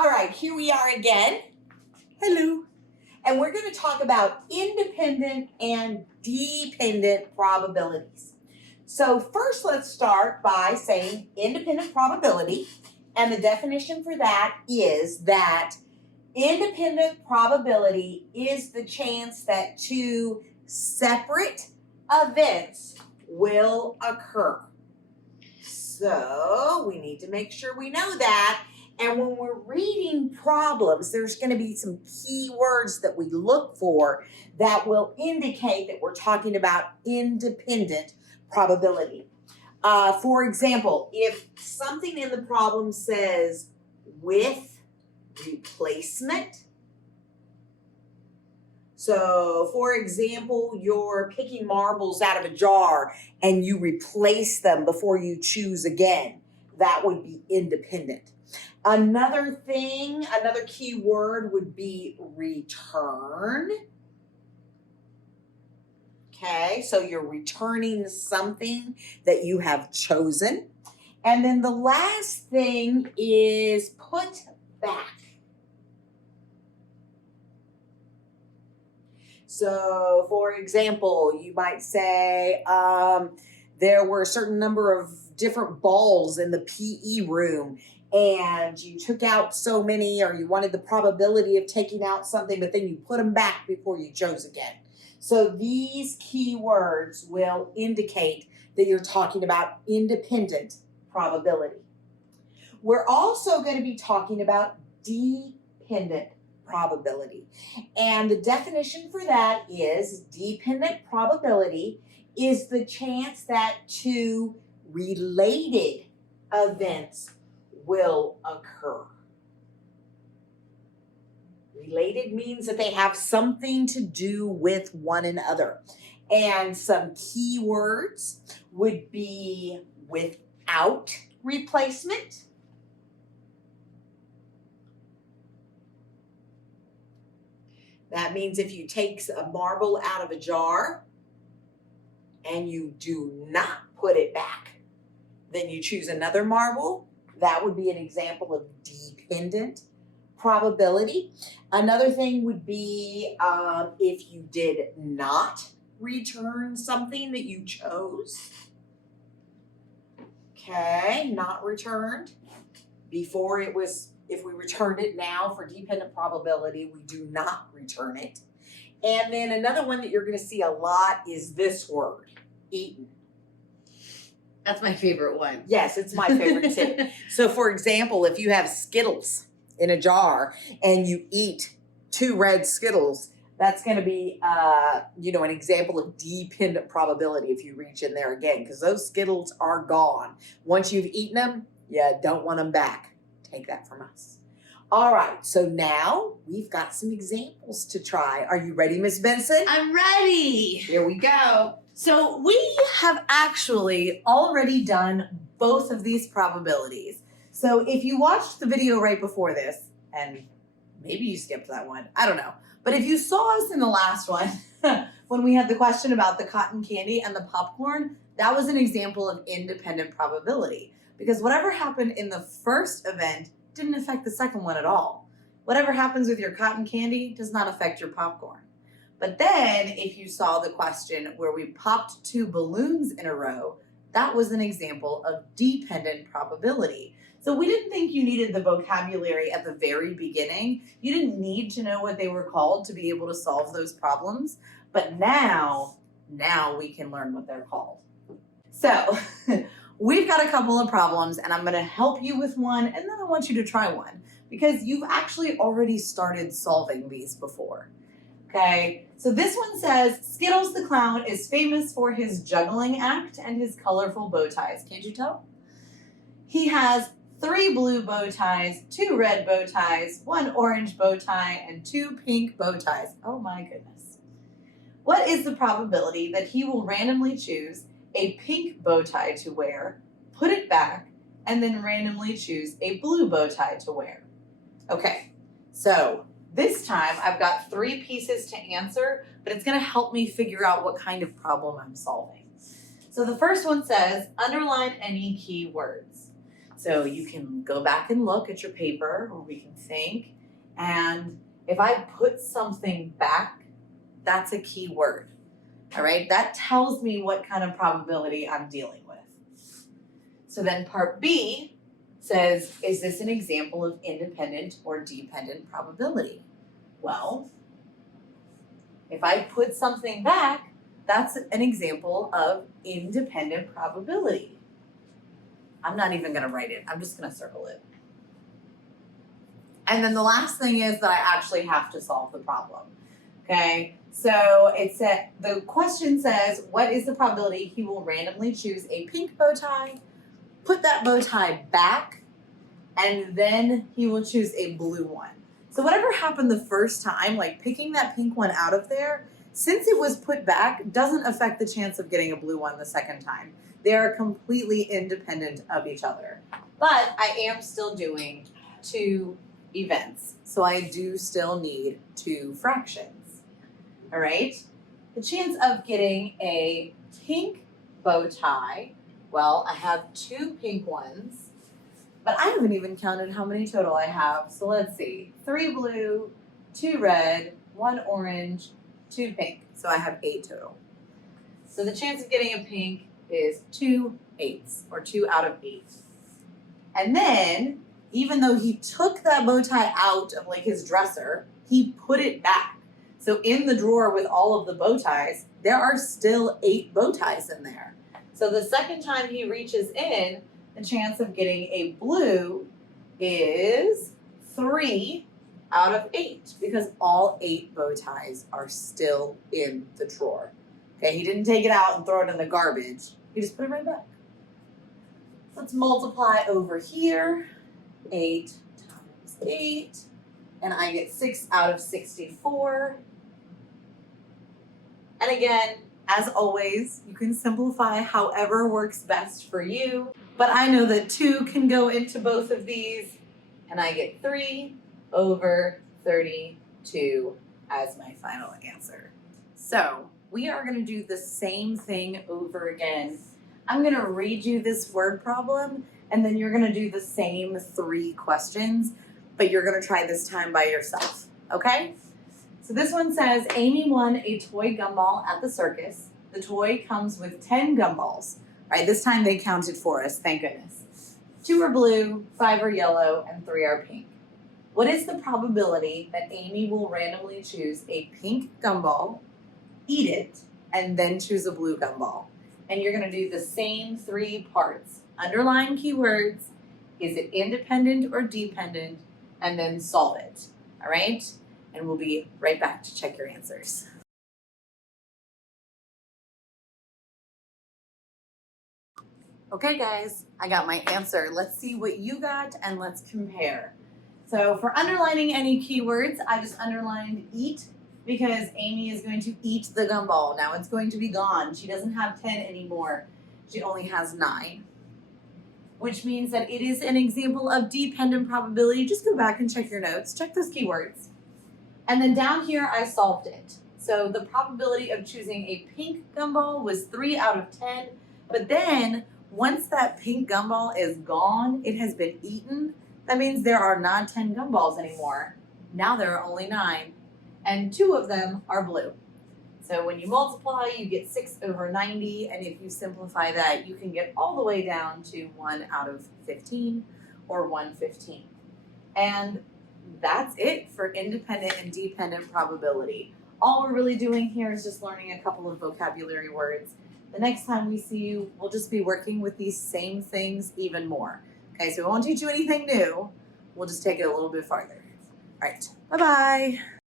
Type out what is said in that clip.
All right, here we are again. Hello. And we're going to talk about independent and dependent probabilities. So first, let's start by saying independent probability. And the definition for that is that independent probability is the chance that two separate events will occur. So we need to make sure we know that. And when we're reading problems, there's going to be some key words that we look for that will indicate that we're talking about independent probability. For example, if something in the problem says with replacement, so for example, you're picking marbles out of a jar and you replace them before you choose again, that would be independent. Another key word would be return. Okay, so you're returning something that you have chosen. And then the last thing is put back. So, for example, you might say there were a certain number of different balls in the PE room, and you took out so many, or you wanted the probability of taking out something, but then you put them back before you chose again. So these key words will indicate that you're talking about independent probability. We're also going to be talking about dependent probability. And the definition for that is dependent probability is the chance that two related events will occur. Related means that they have something to do with one another. And some key words would be without replacement, that means if you take a marble out of a jar and you do not put it back, then you choose another marble. That would be an example of dependent probability. Another thing would be if you did not return something that you chose. Okay, not returned. Before it was, if we returned it now for dependent probability, we do not return it. And then another one that you're going to see a lot is this word, eaten. That's my favorite one. Yes, it's my favorite too. So for example, if you have Skittles in a jar and you eat 2 red Skittles, that's going to be, an example of dependent probability if you reach in there again, because those Skittles are gone. Once you've eaten them, you don't want them back. Take that from us. All right, so now we've got some examples to try. Are you ready, Miss Benson? I'm ready. Here we go. So we have actually already done both of these probabilities. So if you watched the video right before this, and maybe you skipped that one, I don't know. But if you saw us in the last one, when we had the question about the cotton candy and the popcorn, that was an example of independent probability. Because whatever happened in the first event didn't affect the second one at all. Whatever happens with your cotton candy does not affect your popcorn. But then if you saw the question where we popped 2 balloons in a row, that was an example of dependent probability. So we didn't think you needed the vocabulary at the very beginning. You didn't need to know what they were called to be able to solve those problems. But now we can learn what they're called. So we've got a couple of problems, and I'm going to help you with one, and then I want you to try one, because you've actually already started solving these before. Okay, so this one says, Skittles the clown is famous for his juggling act and his colorful bow ties. Can't you tell? He has 3 blue bow ties, 2 red bow ties, 1 orange bow tie, and 2 pink bow ties. Oh my goodness. What is the probability that he will randomly choose a pink bow tie to wear, put it back, and then randomly choose a blue bow tie to wear? Okay, so this time I've got 3 pieces to answer, but it's going to help me figure out what kind of problem I'm solving. So the first one says, underline any key words. So you can go back and look at your paper, or we can think. And if I put something back, that's a key word. All right, that tells me what kind of probability I'm dealing with. So then part B says, is this an example of independent or dependent probability? Well, if I put something back, that's an example of independent probability. I'm not even going to write it. I'm just going to circle it. And then the last thing is that I actually have to solve the problem. Okay, so the question says, what is the probability he will randomly choose a pink bow tie, put that bow tie back, and then he will choose a blue one. So whatever happened the first time, like picking that pink one out of there, since it was put back, doesn't affect the chance of getting a blue one the second time. They are completely independent of each other. But I am still doing 2 events, so I do still need 2 fractions. All right? The chance of getting a pink bow tie, well, I have 2 pink ones, but I haven't even counted how many total I have. So let's see, 3 blue, 2 red, 1 orange, 2 pink. So I have 8 total. So the chance of getting a pink is 2 8s, or 2 out of 8. And then, even though he took that bow tie out of like his dresser, he put it back. So in the drawer with all of the bow ties, there are still 8 bow ties in there. So the second time he reaches in, the chance of getting a blue is 3 out of 8, because all 8 bow ties are still in the drawer. Okay, he didn't take it out and throw it in the garbage. He just put it right back. Let's multiply over here. 8 times 8, and I get 6 out of 64. And again, as always, you can simplify however works best for you, but I know that 2 can go into both of these, and I get 3 over 32 as my final answer. So we are going to do the same thing over again. I'm going to read you this word problem, and then you're going to do the same 3 questions, but you're going to try this time by yourself, okay? So this one says, Amy won a toy gumball at the circus. The toy comes with 10 gumballs. All right, this time they counted for us, thank goodness. 2 are blue, 5 are yellow, and 3 are pink. What is the probability that Amy will randomly choose a pink gumball, eat it, and then choose a blue gumball? And you're going to do the same 3 parts. Underline keywords. Is it independent or dependent? And then solve it. All right? And we'll be right back to check your answers. Okay, guys, I got my answer. Let's see what you got and let's compare. So for underlining any keywords, I just underlined eat, because Amy is going to eat the gumball. Now it's going to be gone. She doesn't have 10 anymore. She only has 9, which means that it is an example of dependent probability. Just go back and check your notes. Check those keywords. And then down here, I solved it. So the probability of choosing a pink gumball was 3 out of 10. But then once that pink gumball is gone, it has been eaten. That means there are not 10 gumballs anymore. Now there are only 9. And 2 of them are blue. So when you multiply, you get 6 over 90, and if you simplify that, you can get all the way down to 1 out of 15, or 1/15. And that's it for independent and dependent probability. All we're really doing here is just learning a couple of vocabulary words. The next time we see you, we'll just be working with these same things even more. Okay, so we won't teach you anything new. We'll just take it a little bit farther. All right, bye-bye.